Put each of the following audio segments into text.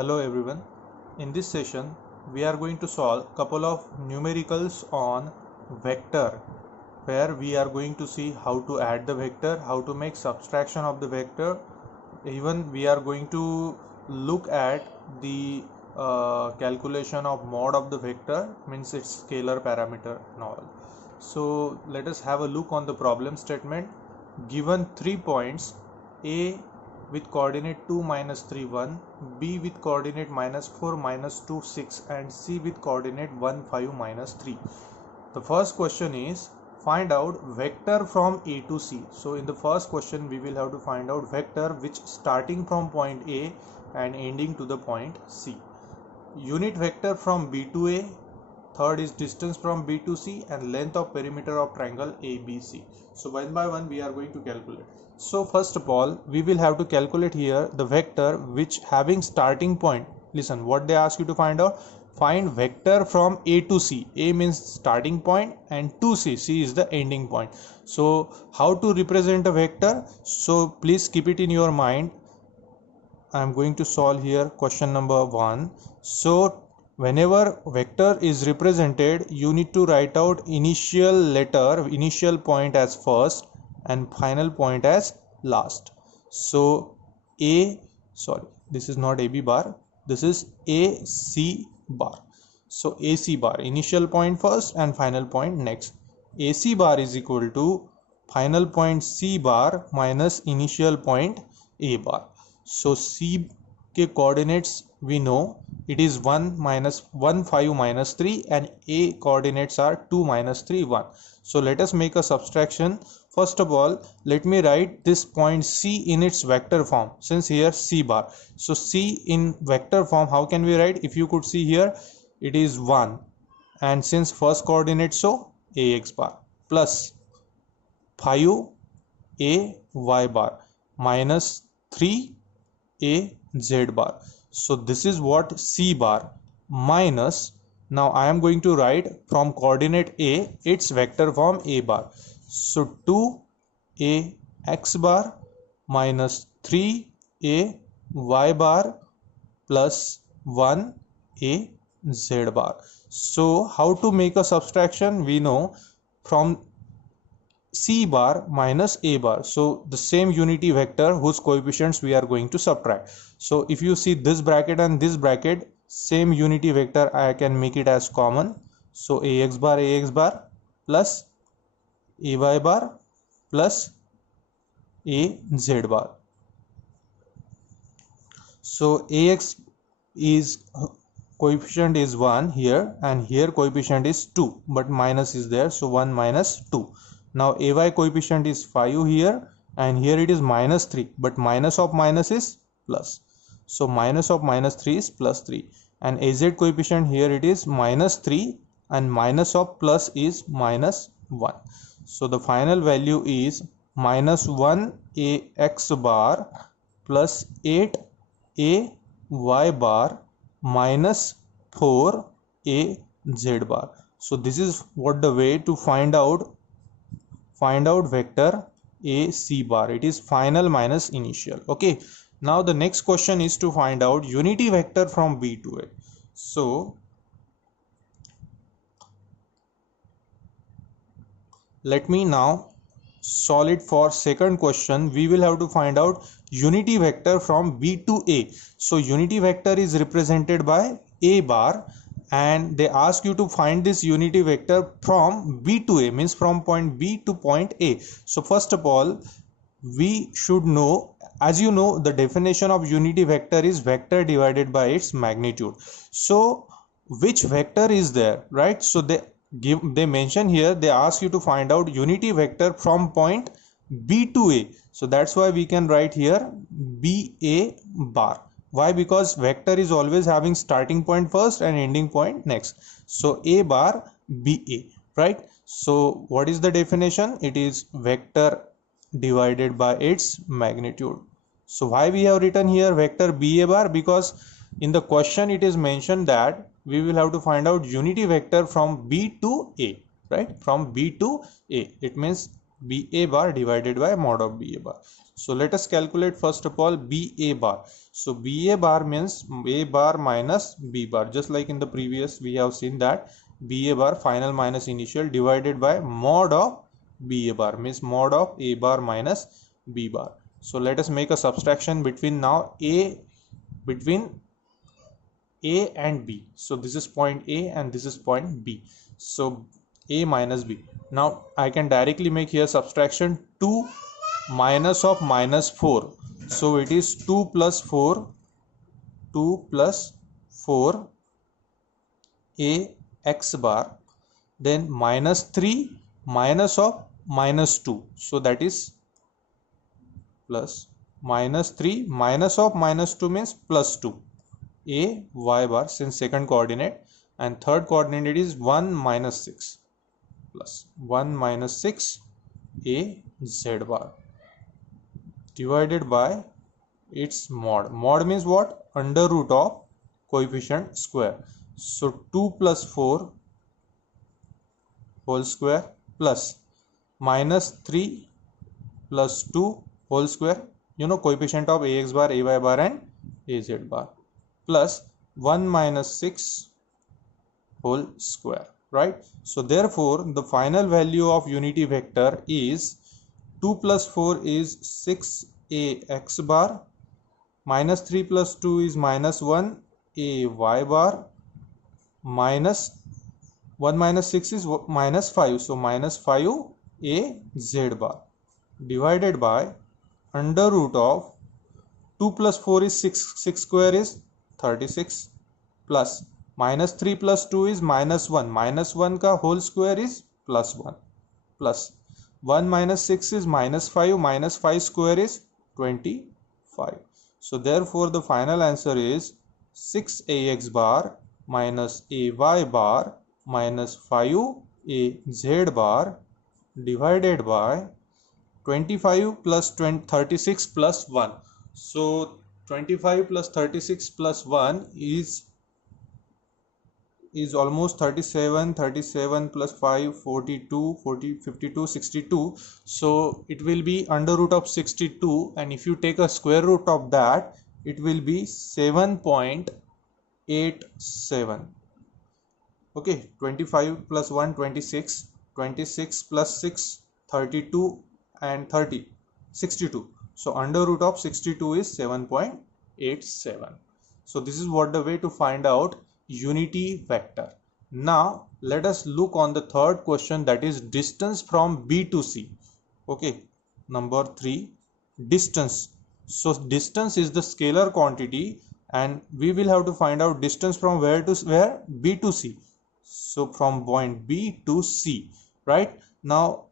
Hello everyone. In this session, we are going to solve couple of numericals on vector, where we are going to see how to add the vector, how to make subtraction of the vector. Even we are going to look at the calculation of mod of the vector, means its scalar parameter and all. So let us have a look on the problem statement. Given 3 points, A with coordinate 2 minus 3 1, B with coordinate minus 4 minus 2 6, and C with coordinate 1 5 minus 3. The first question is find out vector from A to C. So in the first question we will have to find out vector which starting from point A and ending to the point C. Unit vector from B to A. Third is distance from B to C, and length of perimeter of triangle ABC. So one by one we are going to calculate. So first of all, we will have to calculate here the vector which having starting point. Listen what they ask you to find out. Find vector from A to C. A means starting point and to C. C is the ending point. So how to represent a vector? So please keep it in your mind. I am going to solve here question number 1. So whenever vector is represented, you need to write out initial point as first and final point as last. So this is not AB bar, this is AC bar. So AC bar, initial point first and final point next. AC bar is equal to final point C bar minus initial point A bar. So C के coordinates we know it is 1 minus 1 5 minus 3, and A coordinates are 2 minus 3 1. So let us make a subtraction. First of all, let me write this point C in its vector form, since here C bar. So C in vector form, how can we write? If you could see here, it is 1, and since first coordinate, so AX bar plus 5 AY bar minus 3 AZ bar. So this is what C bar minus, now I am going to write from coordinate A its vector form A bar. So 2 AX bar minus 3 AY bar plus 1 AZ bar. So how to make a subtraction? We know from C bar minus A bar. So the same unity vector whose coefficients we are going to subtract. So if you see this bracket and this bracket, same unity vector, I can make it as common. So AX bar plus AY bar plus AZ bar. So AX is coefficient is 1 here, and here coefficient is 2, but minus is there, so 1 minus 2. Now AY coefficient is 5 here, and here it is minus 3, but minus of minus is plus. So minus of minus 3 is plus 3, and AZ coefficient here it is minus 3, and minus of plus is minus 1. So the final value is minus 1 AX bar plus 8 AY bar minus 4 AZ bar. So this is what the way to find out vector AC bar. It is final minus initial. Okay, now the next question is to find out unity vector from B to A. So let me now solve it for second question. We will have to find out unity vector from B to A. So unity vector is represented by A bar, and they ask you to find this unity vector from B to A, means from point B to point A. So first of all, we should know, as you know, the definition of unity vector is vector divided by its magnitude. So which vector is there, right? So they mention here, they ask you to find out unity vector from point B to A. So that's why we can write here BA bar. Why? Because vector is always having starting point first and ending point next. So A bar BA, right? So what is the definition? It is vector divided by its magnitude. So why we have written here vector BA bar? Because in the question it is mentioned that we will have to find out unity vector from B to A, right? From B to A, it means BA bar divided by mod of BA bar. So let us calculate first of all BA bar. So BA bar means A bar minus B bar. Just like in the previous we have seen that BA bar final minus initial divided by mod of BA bar means mod of A bar minus B bar. So let us make a subtraction between now between A and B. So this is point A and this is point B. So A minus B. Now I can directly make here subtraction 2 minus of minus 4. So it is 2 plus 4 A x bar, then minus 3 minus of minus 2. So that is plus minus 3 minus of minus 2 means plus 2 A y bar since second coordinate, and third coordinate is 1 minus 6 plus 1 minus 6 A z bar divided by its mod. Mod means what? Under root of coefficient square. So 2 plus 4 whole square plus minus 3 plus 2 whole square. You know coefficient of ax bar, ay bar and az bar, plus 1 minus 6 whole square, right? So therefore the final value of unity vector is 2 plus 4 is 6ax bar, minus 3 plus 2 is minus 1 ay bar, minus 1 minus 6 is minus 5, so minus 5 az bar divided by under root of 2 plus 4 is 6 square is 36 plus minus 3 plus 2 is minus 1 का whole square is plus 1 plus 1 minus 6 is minus 5 square is 25. So therefore the final answer is 6ax bar minus ay bar minus 5az bar divided by 25 plus 36 plus 1. So 25 plus 36 plus 1 is almost 37 plus 5 42 52 62. So it will be under root of 62, and if you take a square root of that it will be 7.87. okay, 25 plus 1 26 plus 6 32 and 30 62. So under root of 62 is 7.87. So this is what the way to find out unity vector. Now let us look on the third question, that is distance from B to C. Okay, number 3, distance. So distance is the scalar quantity and we will have to find out distance from where to where, B to C. So from point B to C, right? Now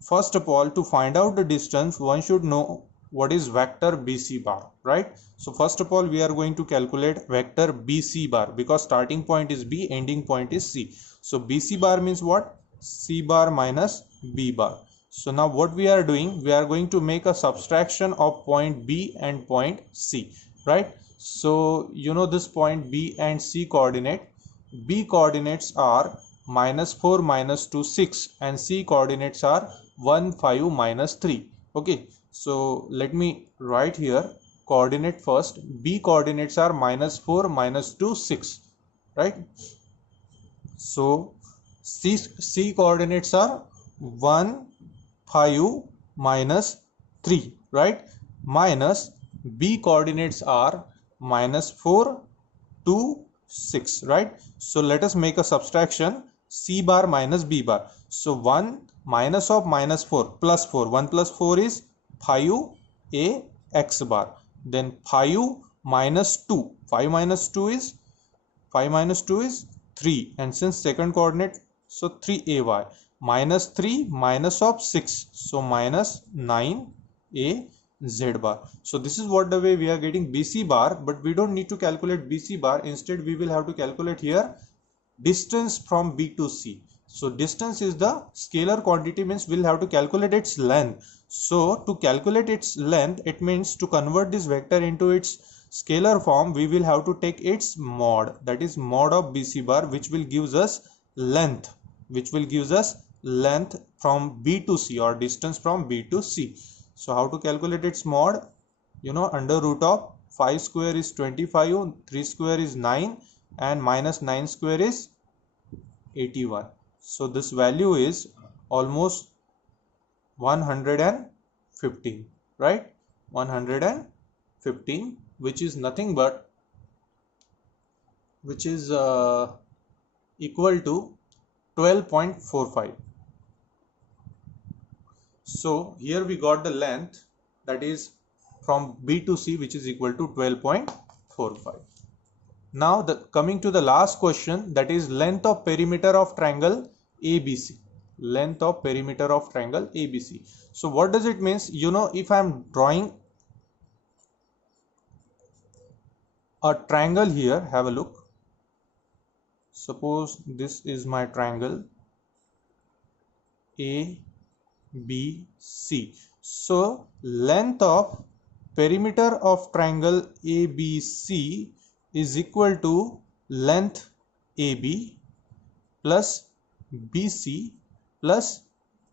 first of all, to find out the distance one should know what is vector BC bar, right? So first of all we are going to calculate vector BC bar because starting point is B, ending point is C. So BC bar means what? C bar minus B bar. So now what we are doing, we are going to make a subtraction of point B and point C, right? So you know this point B and C coordinate. B coordinates are minus 4 minus 2 6 and C coordinates are 1 5 minus 3. Okay, so let me write here coordinate first. B coordinates are minus 4 minus 2 6, right? So C coordinates are 1 5 minus 3, right? Minus B coordinates are minus 4 2 6, right? So let us make a subtraction C bar minus B bar. So 1 minus of minus 4 plus 4, 1 plus 4 is 5ax bar, then 5 minus 2, 5 minus 2 is 3, and since second coordinate, so 3ay, minus 3 minus of 6, so minus 9az bar. So this is what the way we are getting BC bar, but we don't need to calculate BC bar. Instead we will have to calculate here distance from B to C. So distance is the scalar quantity, means we'll have to calculate its length. So to calculate its length, it means to convert this vector into its scalar form, we will have to take its mod, that is mod of BC bar, which will gives us length from B to C, or distance from B to C. So how to calculate its mod? You know, under root of 5 square is 25, 3 square is 9, and minus 9 square is 81. So this value is almost 115, right? 115, which is nothing but, which is equal to 12.45. So here we got the length, that is from B to C, which is equal to 12.45. Now coming to the last question, that is length of perimeter of triangle ABC. Length of perimeter of triangle ABC. So what does it mean? You know, if I am drawing a triangle here, have a look. Suppose this is my triangle ABC. So length of perimeter of triangle ABC is equal to length AB plus BC plus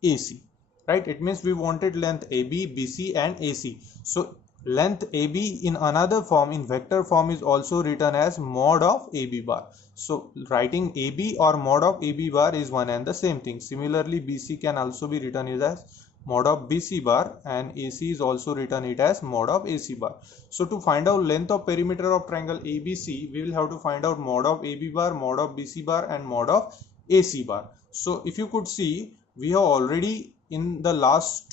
AC, right? It means we wanted length AB, BC and AC. So length AB in another form, in vector form, is also written as mod of AB bar. So writing AB or mod of AB bar is one and the same thing. Similarly, BC can also be written as mod of BC bar, and AC is also written it as mod of AC bar. So to find out length of perimeter of triangle ABC, we will have to find out mod of AB bar, mod of BC bar and mod of AC bar. So if you could see, we have already in the last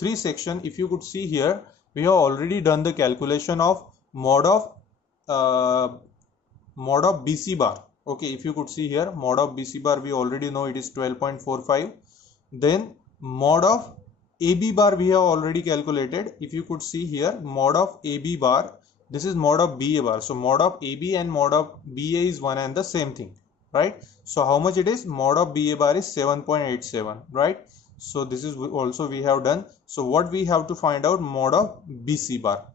three section, if you could see here, we have already done the calculation of mod of BC bar. Okay, if you could see here, mod of BC bar, we already know it is 12.45. Then mod of AB bar we have already calculated. If you could see here, mod of AB bar, this is mod of BA bar. So mod of AB and mod of BA is one and the same thing, right? So how much it is? Mod of BA bar is 7.87, right? So this is also we have done. So what we have to find out? Mod of BC bar.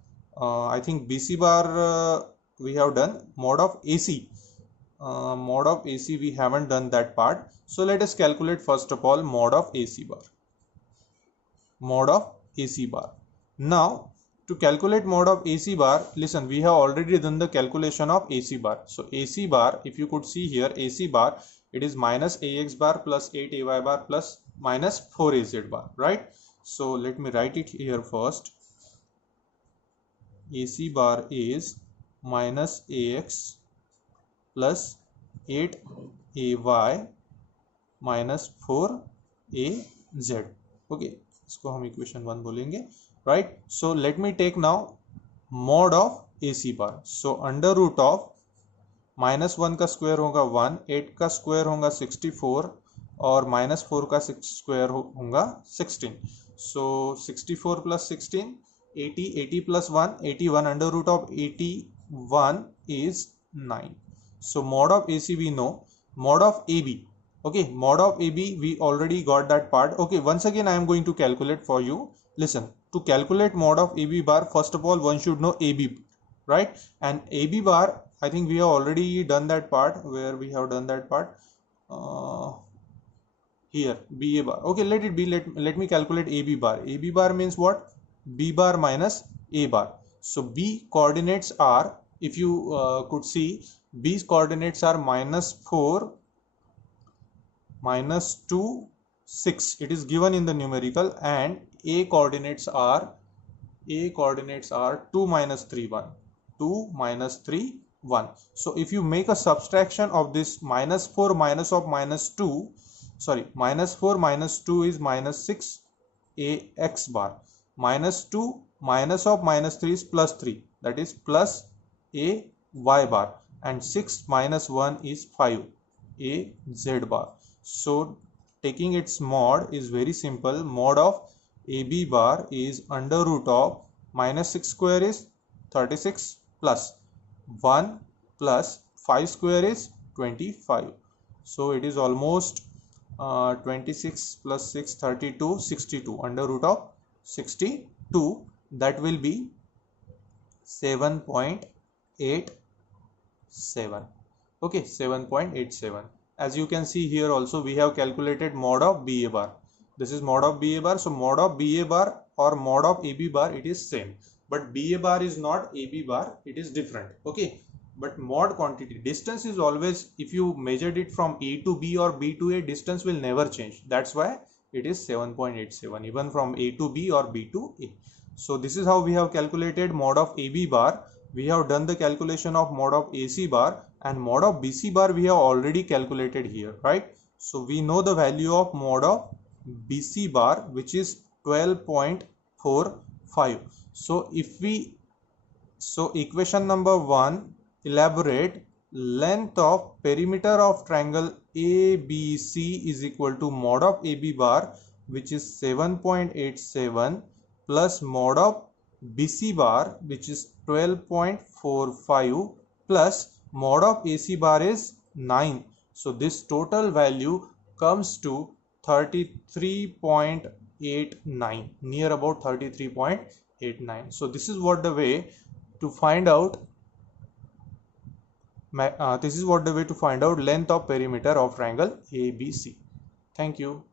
I think BC bar we have done. Mod of AC. Mod of AC we haven't done that part. So let us calculate first of all mod of AC bar. Mod of AC bar. Now to calculate mod of AC bar, listen, we have already done the calculation of AC bar. So AC bar, if you could see here, AC bar, it is minus AX bar plus 8AY bar plus minus 4AZ bar, right? So let me write it here first. AC bar is minus AX plus 8AY minus 4AZ. Okay, इसको हम equation 1 बोलेंगे, right? So let me take now mod of AC bar. So under root of minus 1 का square होगा 1, 8 का square होगा 64 और minus 4 का square होगा 16. So 64 plus 16, 80, 80 plus 1, 81. Under root of 81 is 9. So mod of AC we know. Mod of AB. Okay, mod of AB we already got that part. Okay, once again I am going to calculate for you. Listen, to calculate mod of AB bar, first of all one should know AB, right? And AB bar, I think we have already done that part. Where we have done that part? Here, BA bar. Okay, let it be. Let me calculate AB bar. AB bar means what? B bar minus A bar. So B coordinates are, if you could see, B's coordinates are minus 4, minus 2, 6. It is given in the numerical. And A coordinates are 2 minus 3, 1. 2 minus 3, 1. So if you make a subtraction of this minus 4 minus of minus 2, sorry, minus 4 minus 2 is minus 6 AX bar. Minus 2 minus of minus 3 is plus 3, that is plus AY bar. And 6 minus 1 is 5 AZ bar. So taking its mod is very simple. Mod of AB bar is under root of minus 6 square is 36 plus 1 plus 5 square is 25. So it is almost 26 plus 6, 32, 62. Under root of 62, that will be 7.87. Okay, 7.87. As you can see here also we have calculated mod of BA bar. This is mod of BA bar. So mod of BA bar or mod of AB bar, it is same, but BA bar is not AB bar, it is different. Okay, but mod quantity, distance is always, if you measured it from A to B or B to A, distance will never change. That's why it is 7.87 even from A to B or B to A. So this is how we have calculated mod of AB bar. We have done the calculation of mod of AC bar, and mod of BC bar we have already calculated here, right? So we know the value of mod of BC bar, which is 12.45. So equation number 1, elaborate, length of perimeter of triangle ABC is equal to mod of AB bar, which is 7.87, plus mod of BC bar, which is 12.45, plus mod of AC bar is 9. So this total value comes to 33.89, near about 33.89. So this is what the way to find out length of perimeter of triangle ABC. Thank you.